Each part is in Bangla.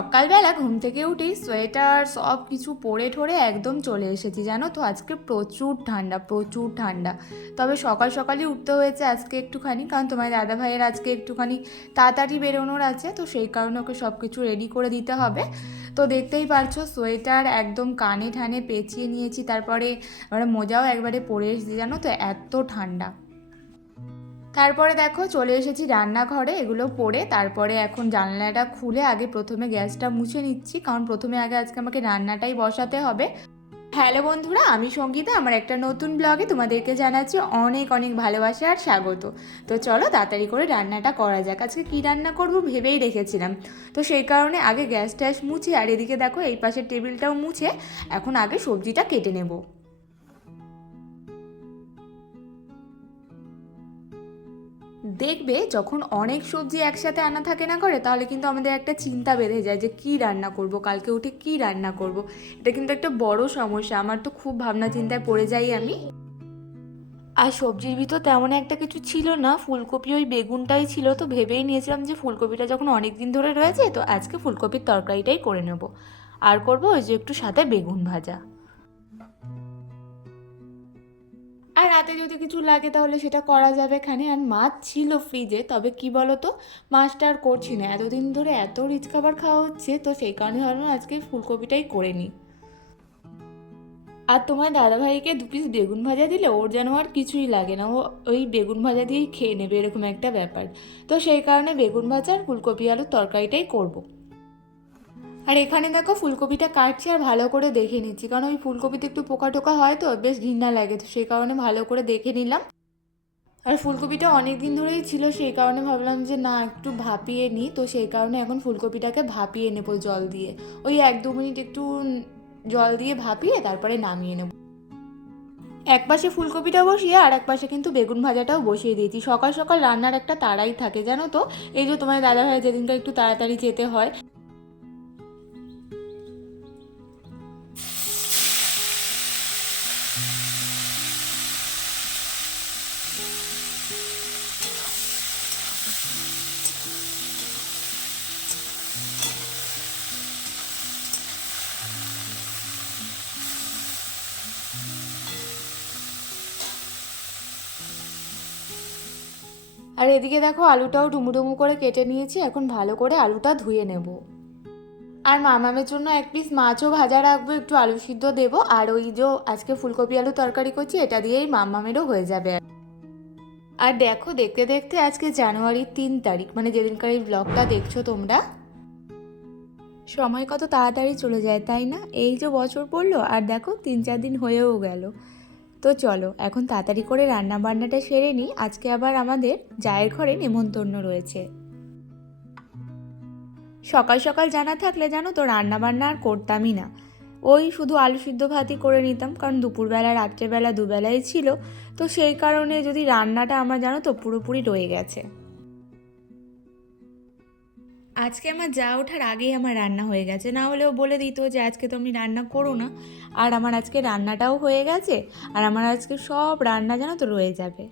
সকালবেলা ঘুম থেকে উঠেই সোয়েটার সব কিছু পরে ঠরে একদম চলে এসেছি, জানো তো আজকে প্রচুর ঠান্ডা, প্রচুর ঠান্ডা। তবে সকাল সকালই উঠতে হয়েছে আজকে একটুখানি, কারণ তোমার দাদা ভাইয়ের আজকে একটুখানি তাড়াতাড়ি বেরোনোর আছে, তো সেই কারণে ওকে সব কিছু রেডি করে দিতে হবে। তো দেখতেই পারছো সোয়েটার একদম কানে ঠানে পেঁচিয়ে নিয়েছি, তারপরে মোজাও একবারে পরে এসেছি, জানো তো এত ঠান্ডা। তারপরে দেখো চলে এসেছি রান্নাঘরে, এগুলো পরে তারপরে এখন জানলাটা খুলে আগে প্রথমে গ্যাসটা মুছে নিচ্ছি, কারণ প্রথমে আগে আজকে আমাকে রান্নাটাই বসাতে হবে। হ্যালো বন্ধুরা, আমি সঙ্গীতা, আমার একটা নতুন ব্লগে তোমাদেরকে জানাচ্ছি অনেক অনেক ভালোবাসা আর স্বাগত। তো চলো তাড়াতাড়ি করে রান্নাটা করা যাক। আজকে কী রান্না করব ভেবেই রেখেছিলাম, তো সেই কারণে আগে গ্যাস ট্যাস মুছে, আর এদিকে দেখো এই পাশের টেবিলটাও মুছে এখন আগে সবজিটা কেটে নেব। দেখবে যখন অনেক সবজি একসাথে আনা থাকে না করে, তাহলে কিন্তু আমাদের একটা চিন্তা বেঁধে যায় যে কি রান্না করব, কালকে উঠে কি রান্না করব। এটা কিন্তু একটা বড় সমস্যা, আমার তো খুব ভাবনা চিন্তায় পড়ে যাই আমি। আর সবজির ভিতর তেমন একটা কিছু ছিল না, ফুলকপি ওই বেগুনটাই ছিল, তো ভেবেই নিয়েছিলাম যে ফুলকপিটা যখন অনেক দিন ধরে রয়েছে, তো আজকে ফুলকপির তরকারিটাই করে নেব। আর করব ওই যে একটু সাথে বেগুন ভাজা। আর রাতে যদি কিছু লাগে তাহলে সেটা করা যাবে এখানে। আর মাছ ছিল ফ্রিজে, তবে কি বলো তো, মাছটা আর করছি না, এতদিন ধরে এত রিচ খাবার খাওয়া হচ্ছে, তো সেই কারণে ভাবলাম আজকে ফুলকপিটাই করে নিই। আর তোমার দাদাভাইকে 2 পিস বেগুন ভাজা দিলে ওর যেন আর কিছুই লাগে না, ও ওই বেগুন ভাজা দিয়েই খেয়ে নেবে, এরকম একটা ব্যাপার। তো সেই কারণে বেগুন ভাজা আর ফুলকপি আলুর তরকারিটাই করব। আর এখানে দেখো ফুলকপিটা কাটছি আর ভালো করে দেখে নিচ্ছি, কারণ ওই ফুলকপিতে একটু পোকা টোকা হয় তো বেশ ঘৃণা লাগে, তো সেই কারণে ভালো করে দেখে নিলাম। আর ফুলকপিটা অনেক দিন ধরেই ছিল, সেই কারণে ভাবলাম যে না একটু ভাপিয়ে নিই, তো সেই কারণে এখন ফুলকপিটাকে ভাপিয়ে নেবো জল দিয়ে। ওই 1-2 মিনিট একটু জল দিয়ে ভাপিয়ে তারপরে নামিয়ে নেব। এক পাশে ফুলকপিটা বসিয়ে আর এক পাশে কিন্তু বেগুন ভাজাটাও বসিয়ে দিয়েছি। সকাল সকাল রান্নার একটা তাড়াই থাকে, জানো তো। এই যে তোমার দাদাভাই যেদিনটা একটু তাড়াতাড়ি যেতে হয়। আর এদিকে দেখো আলুটাও ডুমুডুমু করে কেটে নিয়েছি, এখন ভালো করে আলুটা ধুয়ে নেব। আর মামামের জন্য 1 পিস মাছও ভাজা রাখবো, একটু আলু সিদ্ধ দেবো, আর ওই যে আজকে ফুলকপি আলু তরকারি করছি, এটা দিয়েই মামামেরও হয়ে যাবে। আর দেখো দেখতে দেখতে আজকে জানুয়ারির 3 তারিখ, মানে যেদিনকার এই ব্লগটা দেখছো তোমরা। সময় কত তাড়াতাড়ি চলে যায় তাই না, এই যে বছর পড়লো আর দেখো 3-4 দিন হয়েও গেল। তো চলো এখন তাড়াতাড়ি করে রান্না বান্নাটা সেরে নিই, আজকে আবার আমাদের জায়ের ঘরে নেমন্তন্ন রয়েছে। সকাল সকাল জানা থাকলে জানো তো রান্না বান্না আর করতামই না, ওই শুধু আলু সিদ্ধ ভাতই করে নিতাম, কারণ দুপুরবেলা রাত্রেবেলা দুবেলাই ছিল। তো সেই কারণে যদি রান্নাটা আমার জানো তো পুরোপুরি রয়ে গেছে। আজকে আমার যা ওঠার আগেই আমার রান্না হয়ে গেছে, না হলেও বলে দিত যে আজকে তো আমি রান্না করো না। আর আমার আজকে রান্নাটাও হয়ে গেছে, আর আমার আজকে সব রান্না জানো তো রয়ে যাবে।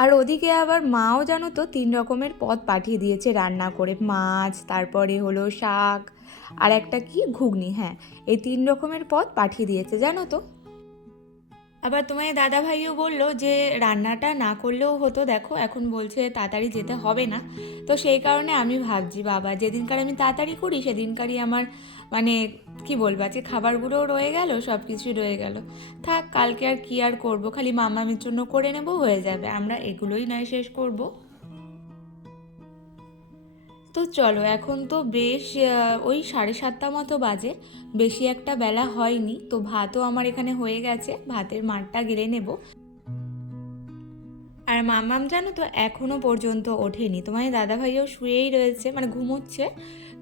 আর ওদিকে আবার মাও জানো তো 3 রকমের পদ পাঠিয়ে দিয়েছে রান্না করে, মাছ, তারপরে হলো শাক, আর একটা কি ঘুগনি, হ্যাঁ, এই 3 রকমের পদ পাঠিয়ে দিয়েছে জানো তো। আবার তোমার দাদা ভাইও বললো যে রান্নাটা না করলেও হতো, দেখো এখন বলছে তাড়াতাড়ি যেতে হবে না। তো সেই কারণে আমি ভাবছি বাবা যেদিনকার আমি তাড়াতাড়ি করি সেদিনকারই আমার মানে কি বলবো, আজকে খাবারগুলোও রয়ে গেল, সব কিছুই রয়ে গেল। থাক, কালকে আর কি আর করব, খালি মামামের জন্য করে নেব, হয়ে যাবে, আমরা এগুলোই নয় শেষ করব। তো চলো এখন তো বেশ ওই 7:30 মতো বাজে, বেশি একটা বেলা হয়নি, তো ভাতও আমার এখানে হয়ে গেছে, ভাতের মারটা গেলে নেব। আর মামাম জানো তো এখনো পর্যন্ত ওঠেনি, তোমার দাদাভাইও শুয়েই রয়েছে, মানে ঘুমোচ্ছে।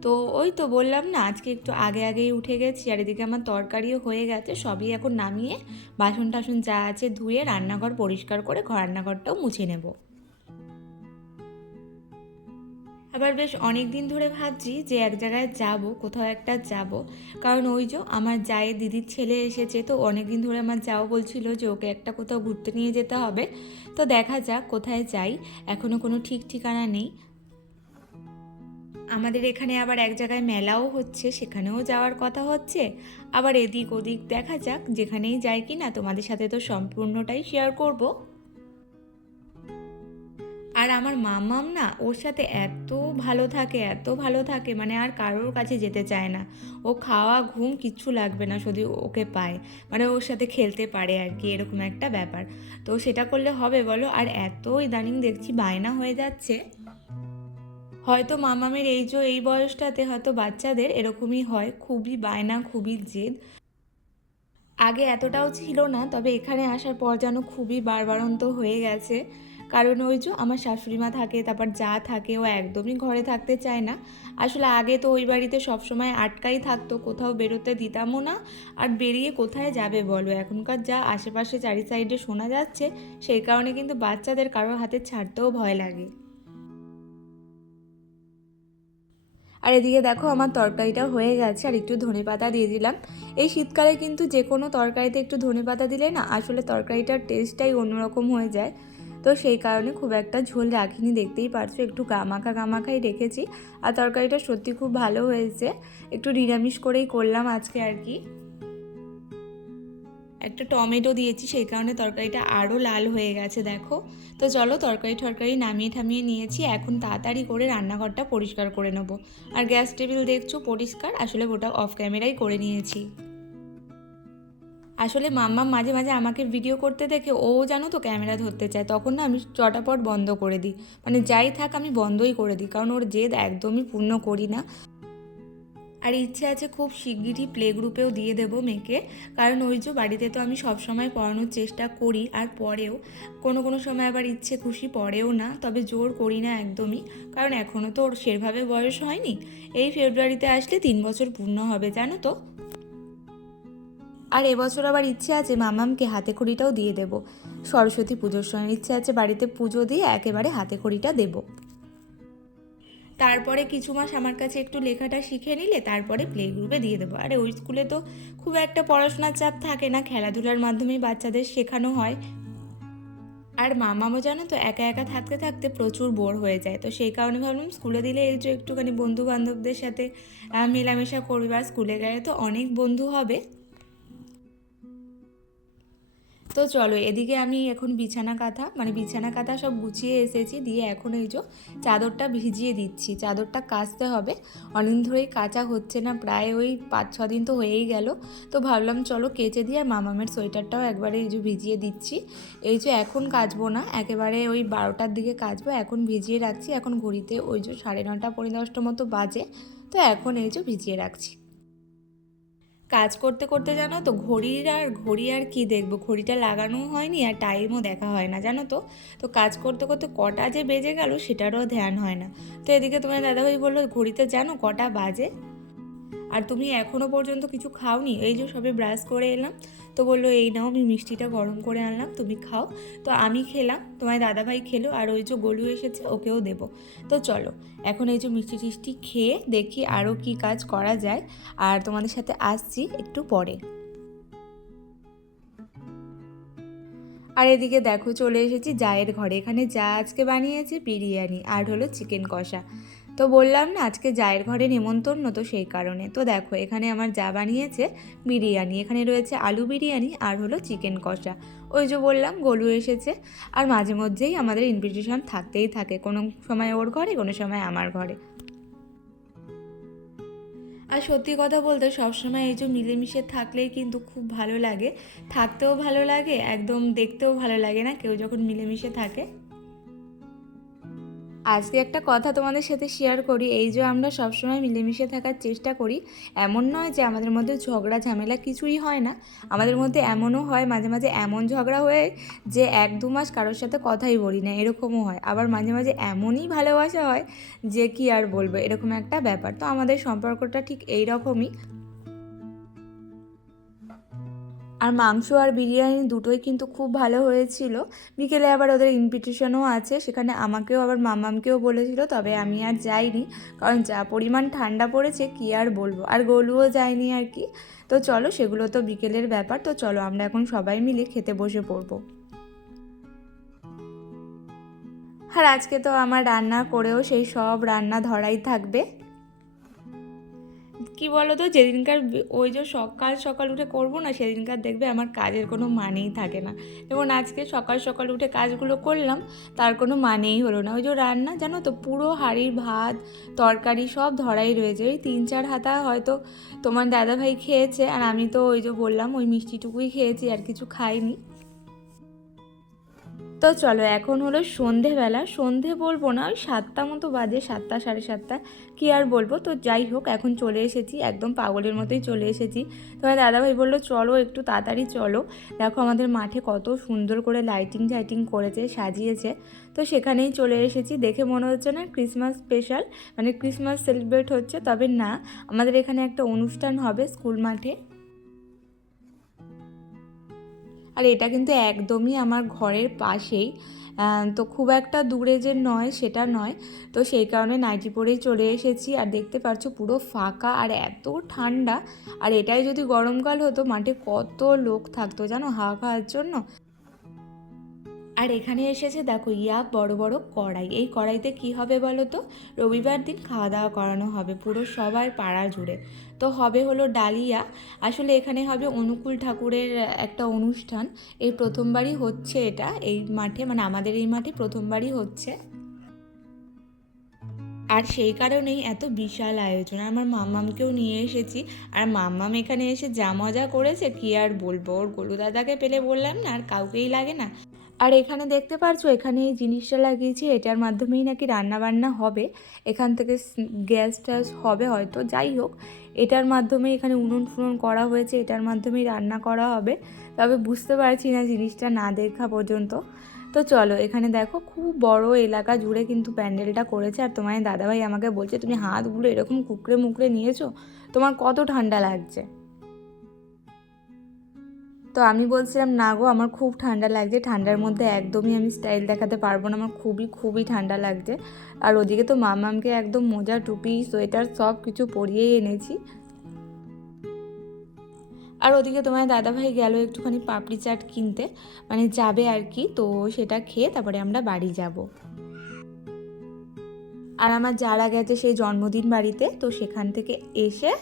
তো ওই তো বললাম না আজকে একটু আগে আগেই উঠে গেছি, আর এদিকে আমার তরকারিও হয়ে গেছে, সবই এখন নামিয়ে বাসন টাসন যা আছে ধুয়ে রান্নাঘর পরিষ্কার করে ঘর রান্নাঘরটাও মুছে নেব। আবার বেশ অনেক দিন ধরে ভাবছি যে এক জায়গায় যাব, কোথাও একটা যাব, কারণ ওই যে আমার জায়ের দিদির ছেলে এসেছে, তো অনেক দিন ধরে আমার যাও বলছিল যে ওকে একটা কোথাও ঘুরতে নিয়ে যেতে হবে। তো দেখা যাক কোথায় যাই, এখনও কোনো ঠিক ঠিকানা নেই। আমাদের এখানে আবার এক জায়গায় মেলাও হচ্ছে, সেখানেও যাওয়ার কথা হচ্ছে। আবার এদিক ওদিক দেখা যাক, যেখানেই যাই কি না তোমাদের সাথে তো সম্পূর্ণটাই শেয়ার করব। আর আমার মামাম না ওর সাথে এত ভালো থাকে, এত ভালো থাকে, মানে আর কারোর কাছে যেতে চায় না। ও খাওয়া ঘুম কিচ্ছু লাগবে না যদি ওকে পায়, মানে ওর সাথে খেলতে পারে আর কি, এরকম একটা ব্যাপার। তো সেটা করলে হবে বলো? আর এত ইদানিং দেখছি বায়না হয়ে যাচ্ছে। হয়তো মামামের এই বয়সটাতে হয়তো বাচ্চাদের এরকমই হয়, খুবই বায়না, খুবই জেদ। আগে এতটাও ছিল না, তবে এখানে আসার পর যেন খুবই বাড়বাড়ন্ত হয়ে গেছে। কারণ ওই যে আমার শাশুড়ি মা থাকে, তারপর যা থাকে, ও একদমই ঘরে থাকতে চায় না। আসলে আগে তো ওই বাড়িতে সবসময় আটকাই থাকতো, কোথাও বেরোতে দিতামও না। আর বেরিয়ে কোথায় যাবে বলো? এখনকার যা আশেপাশে চারি সাইডে শোনা যাচ্ছে, সেই কারণে কিন্তু বাচ্চাদের কারোর হাতে ছাড়তেও ভয় লাগে। আর এদিকে দেখো আমার তরকারিটা হয়ে গেছে, আর একটু ধনেপাতা দিয়ে দিলাম। এই শীতকালে কিন্তু যে কোনো তরকারিতে একটু ধনেপাতা দিলে না আসলে তরকারিটার টেস্টটাই অন্যরকম হয়ে যায়। তো সেই কারণে খুব একটা ঝোল রাখিনি, দেখতেই পারছো একটু গামাখাই রেখেছি। আর তরকারিটা সত্যি খুব ভালো হয়েছে, একটু নিরামিষ করেই করলাম আজকে আর কি। একটা টমেটো দিয়েছি, সেই কারণে তরকারিটা আরও লাল হয়ে গেছে দেখো। তো চলো তরকারি নামিয়ে ঠামিয়ে নিয়েছি, এখন তাড়াতাড়ি করে রান্নাঘরটা পরিষ্কার করে নেবো। আর গ্যাস টেবিল দেখছো পরিষ্কার, আসলে ওটা অফ ক্যামেরাই করে নিয়েছি। আসলে মাম্মা মাঝে মাঝে আমাকে ভিডিও করতে দেখে ও জানো তো ক্যামেরা ধরতে চায়, তখন না আমি চটাপট বন্ধ করে দিই, মানে যাই থাক আমি বন্ধই করে দিই, কারণ ওর জেদ একদমই পূর্ণ করি না। আর ইচ্ছে আছে খুব শিগগিরই প্লে গ্রুপেও দিয়ে দেবো মেয়েকে, কারণ ওই যে বাড়িতে তো আমি সবসময় পড়ানোর চেষ্টা করি, আর পরেও কোনো সময় আবার ইচ্ছে খুশি পড়েও না, তবে জোর করি না একদমই, কারণ এখনও তো ওর সেভাবে বয়স হয়নি। এই ফেব্রুয়ারিতে আসলে 3 বছর পূর্ণ হবে জানো তো। আর এবছর আবার ইচ্ছে আছে মামামকে হাতে খড়িটাও দিয়ে দেবো, সরস্বতী পুজোর সময় ইচ্ছে আছে বাড়িতে পুজো দিয়ে একেবারে হাতে খড়িটা দেবো। তারপরে কিছু মাস আমার কাছে একটু লেখাটা শিখে নিলে তারপরে প্লে গ্রুপে দিয়ে দেবো। আরে ওই স্কুলে তো খুব একটা পড়াশোনার চাপ থাকে না, খেলাধুলার মাধ্যমেই বাচ্চাদের শেখানো হয়। আর মামামও জানো তো একা একা থাকতে থাকতে প্রচুর বোর হয়ে যায়, তো সেই কারণে ভাবলাম স্কুলে দিলে এই যে একটুখানি বন্ধু বান্ধবদের সাথে মেলামেশা করবে, বা স্কুলে গেলে তো অনেক বন্ধু হবে। তো চলো এদিকে আমি এখন বিছানা কাঁথা সব গুছিয়ে এসেছি, দিয়ে এখন এই যে চাদরটা ভিজিয়ে দিচ্ছি, চাদরটা কাচতে হবে। অনেকদিন ধরেই কাচা হচ্ছে না, প্রায় ওই 5-6 দিন তো হয়েই গেল। তো ভাবলাম চলো কেচে দিয়ে আর মামামের সোয়েটারটাও একবারে এই যে ভিজিয়ে দিচ্ছি। এই যে এখন কাচবো না, একেবারে ওই 12টার দিকে কাচবো, এখন ভিজিয়ে রাখছি। এখন ঘড়িতে ওই যে 9:30 পৌনে 10টা মতো বাজে, তো এখন এই যে ভিজিয়ে রাখছি। কাজ করতে করতে জানো তো ঘড়ি আর কি দেখবো, ঘড়িটা লাগানোও হয়নি আর টাইমও দেখা হয় না জানো তো। তো কাজ করতে করতে কটা যে বেজে গেল সেটারও ধ্যান হয় না। তো এদিকে তোমার দাদাভাই বললো ঘড়িতে জানো কটা বাজে, আর তুমি এখনও পর্যন্ত কিছু খাওনি? এই যে সবে ব্রাশ করে এলাম, তো বললো এই নাও আমি মিষ্টিটা গরম করে আনলাম, তুমি খাও। তো আমি খেলাম, তোমার দাদাভাই খেলো, আর ওই যে গলু এসেছে ওকেও দেবো। তো চলো এখন এই যে মিষ্টি টিষ্টি খেয়ে দেখি আরও কি কাজ করা যায়, আর তোমাদের সাথে আসছি একটু পরে। আর এদিকে দেখো চলে এসেছি জায়ের ঘরে, এখানে যা আজকে বানিয়েছে বিরিয়ানি আর হলো চিকেন কষা। তো বললাম না আজকে জায়ের ঘরে নেমন্তন্ন, তো সেই কারণে। তো দেখো এখানে আমার যা বানিয়েছে বিরিয়ানি, এখানে রয়েছে আলু বিরিয়ানি আর হলো চিকেন কষা। ওই যে বললাম গলু এসেছে, আর মাঝে মধ্যেই আমাদের ইনভিটেশন থাকতেই থাকে, কোনো সময় ওর ঘরে কোনো সময় আমার ঘরে। আর সত্যি কথা বলতে সবসময় এই যে মিলেমিশে থাকলেই কিন্তু খুব ভালো লাগে, থাকতেও ভালো লাগে, একদম দেখতেও ভালো লাগে না কেউ যখন মিলেমিশে থাকে। আজকে একটা কথা তোমাদের সাথে শেয়ার করি, এই যে আমরা সবসময় মিলেমিশে থাকার চেষ্টা করি, এমন নয় যে আমাদের মধ্যে ঝগড়া ঝামেলা কিছুই হয় না। আমাদের মধ্যে এমনও হয় মাঝে মাঝে এমন ঝগড়া হয়ে যে 1-2 মাস কারোর সাথে কথাই বলি না, এরকমও হয়। আবার মাঝে মাঝে এমনই ভালোবাসা হয় যে কি আর বলবো, এরকম একটা ব্যাপার। তো আমাদের সম্পর্কটা ঠিক এই রকমই। আর মাংস আর বিরিয়ানি দুটোই কিন্তু খুব ভালো হয়েছিল। বিকেলে আবার ওদের ইনভিটেশনও আছে, সেখানে আমাকেও আবার মামামকেও বলেছিল, তবে আমি আর যাইনি, কারণ যা পরিমাণ ঠান্ডা পড়েছে কি আর বলবো, আর গলুও যায়নি আর কি। তো চলো সেগুলো তো বিকেলের ব্যাপার, তো চলো আমরা এখন সবাই মিলে খেতে বসে পড়বো। আর আজকে তো আমার রান্না করেও সেই সব রান্না ধরাই থাকবে। কি বলো তো, যেদিনকার ওই যে সকাল সকাল উঠে করবো না, সেদিনকার দেখবে আমার কাজের কোনো মানেই থাকে না। যেমন আজকে সকাল সকাল উঠে কাজগুলো করলাম, তার কোনো মানেই হলো না। ওই যে রান্না জানো তো, পুরো হাঁড়ির ভাত তরকারি সব ধরাই রয়েছে, ওই 3-4 হাতা হয়তো তোমার দাদাভাই খেয়েছে, আর আমি তো ওই যে বললাম ওই মিষ্টিটুকুই খেয়েছি, আর কিছু খাইনি। তো চলো, এখন হলো সন্ধেবেলা, সন্ধে বলবো না, ওই 7টা মতো বাজে, 7টা 7:30, কি আর বলবো। তো যাই হোক, এখন চলে এসেছি, একদম পাগলের মতোই চলে এসেছি। তোমার দাদাভাই বললো চলো একটু তাড়াতাড়ি চলো, দেখো আমাদের মাঠে কত সুন্দর করে লাইটিং টাইটিং করেছে, সাজিয়েছে। তো সেখানেই চলে এসেছি। দেখে মনে হচ্ছে না ক্রিসমাস স্পেশাল, মানে ক্রিসমাস সেলিব্রেট হচ্ছে, তবে না, আমাদের এখানে একটা অনুষ্ঠান হবে স্কুল মাঠে। আর এটা কিন্তু একদমই আমার ঘরের পাশেই, তো খুব একটা দূরে যে নয় সেটা নয়। তো সেই কারণে নাইটি পরেই চলে এসেছি, আর দেখতে পাচ্ছ পুরো ফাঁকা আর এত ঠান্ডা। আর এটাই যদি গরমকাল হতো, মাঠে কত লোক থাকতো জানো হাওয়া খাওয়ার জন্য। আর এখানে এসেছে দেখো বড় বড় কড়াই, এই কড়াইতে কি হবে বলো তো, রবিবার দিন খাওয়া দাওয়া করানো হবে পুরো সবার পাড়া জুড়ে। তো হবে হলো ডালিয়া, আসলে এখানে হবে অনুকূল ঠাকুরের একটা অনুষ্ঠান, এই প্রথমবারই হচ্ছে এটা এই মাঠে, মানে আমাদের এই মাঠে প্রথমবারই হচ্ছে। আর সেই কারণেই এত বিশাল আয়োজন। আমার মাম্মামকেও নিয়ে এসেছি, আর মাম্মাম এখানে এসে যা মজা করেছে কি আর বলবো, ওর গোলু দাদাকে পেলে বললাম না, আর কাউকেই লাগে না। আর এখানে দেখতে পারছো, এখানে এই জিনিসটা লাগিয়েছি, এটার মাধ্যমেই নাকি রান্না বান্না হবে, এখান থেকে গ্যাস ট্যাস হবে হয়তো, যাই হোক এটার মাধ্যমে এখানে উনুন ফুনুন করা হয়েছে, এটার মাধ্যমেই রান্না করা হবে, তবে বুঝতে পারছি না জিনিসটা না দেখা পর্যন্ত। তো চলো, এখানে দেখো খুব বড় এলাকা জুড়ে কিন্তু প্যান্ডেলটা করেছে, আর তোমার দাদাভাই আমাকে বলছে তুমি হাতগুলো এরকম কুকড়ে মুকড়ে নিয়েছো, তোমার কত ঠান্ডা লাগছে। তো আমি বলছিলাম না গো, আমার খুব ঠান্ডা লাগছে, ঠান্ডার মধ্যে একদমই আমি স্টাইল দেখাতে পারবো না, আমার খুবই খুবই ঠান্ডা লাগছে। আর ওদিকে তো মামামকে একদম মোজা টুপি সোয়েটার সব কিছু পরিয়েই এনেছি। আর ওদিকে তোমার দাদাভাই গেল একটুখানি পাপড়ি চাট কিনতে, মানে যাবে আর কি, তো সেটা খেয়ে তারপরে আমরা বাড়ি যাব। আর আমার যারা গেছে সেই জন্মদিন বাড়িতে, তো সেখান থেকে এসে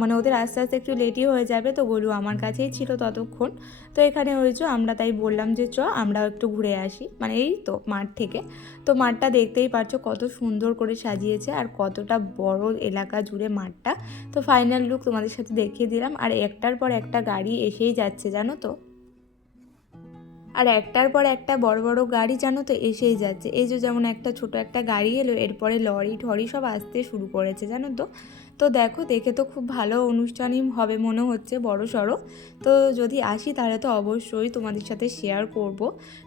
মানে ওদের আস্তে আস্তে একটু লেটই হয়ে যাবে, তো গোলু আমার কাছেই ছিল ততক্ষণ। তো এখানে হয়েছে, আমরা তাই বললাম যে আমরাও একটু ঘুরে আসি, মানে এই তো মাঠ থেকে। তো মাঠটা দেখতেই পারছো কত সুন্দর করে সাজিয়েছে, আর কতটা বড় এলাকা জুড়ে মাঠটা। তো ফাইনাল লুক তোমাদের সাথে দেখিয়ে দিলাম। আর একটার পর একটা গাড়ি এসেই যাচ্ছে জানো তো, আর একটার পর একটা বড় বড় গাড়ি জানো তো এসেই যাচ্ছে। এই যে যেমন একটা ছোট একটা গাড়ি এলো, এরপরে লরি ঠরি সব আসতে শুরু করেছে জানো তো। তো দেখো, দেখে তো খুব ভালো অনুষ্ঠানই হবে মনে হচ্ছে, বড় সড়ো। তো যদি আসি তাহলে তো অবশ্যই তোমাদের সাথে শেয়ার করব।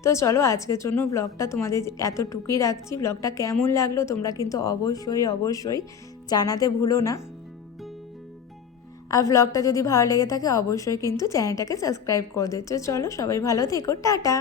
তো চলো, আজকের জন্য ব্লগটা তোমাদের এতটুকুই রাখছি। ব্লগটা কেমন লাগলো তোমরা কিন্তু অবশ্যই অবশ্যই জানাতে ভুলো না। আর ব্লগটা যদি ভালো লেগে থাকে অবশ্যই কিন্তু চ্যানেলটাকে সাবস্ক্রাইব করে দিচ্ছ। চলো, সবাই ভালো থেকো, টাটা।